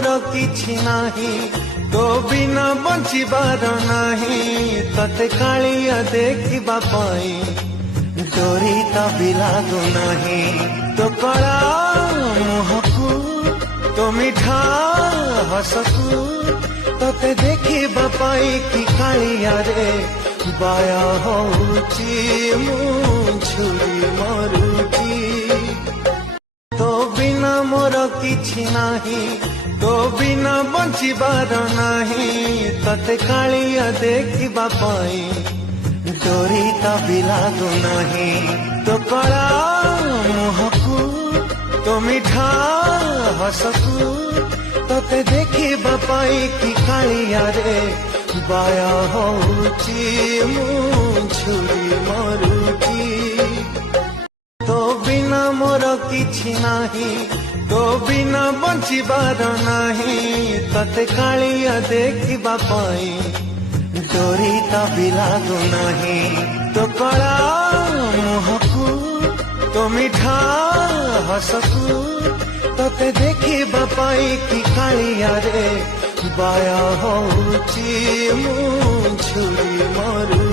मोर किछि नाही तो बिना बंचिबार नाही तते कालिया देखिबा पाई डोरी ता भी लागु नाही तो कला मुहकु तो मिठा हसकु तते देखिबा पाई कि कालिया रे बाया होउची मु छुरी मरुची तो बिना मोर किछि नाही तो बिना बंचिबार नाही तते कालिया देखिबा पाई डोरी ता भी लागु नाही तो कला मुहकु तो मिठा हसकु तते देखिबा पाई कि कालिया रे बाया होउची मु छुरी मरुची तो बिना मोर किछि नाही तो बिना बंचिबार नाही तते कालिया देखिबा पाई डोरी ता भी लागु नाही तो कला मुहकु तो मिठा हसकु तते देखिबा पाई कि कालिया रे बाया होउची मु छुरी मरु।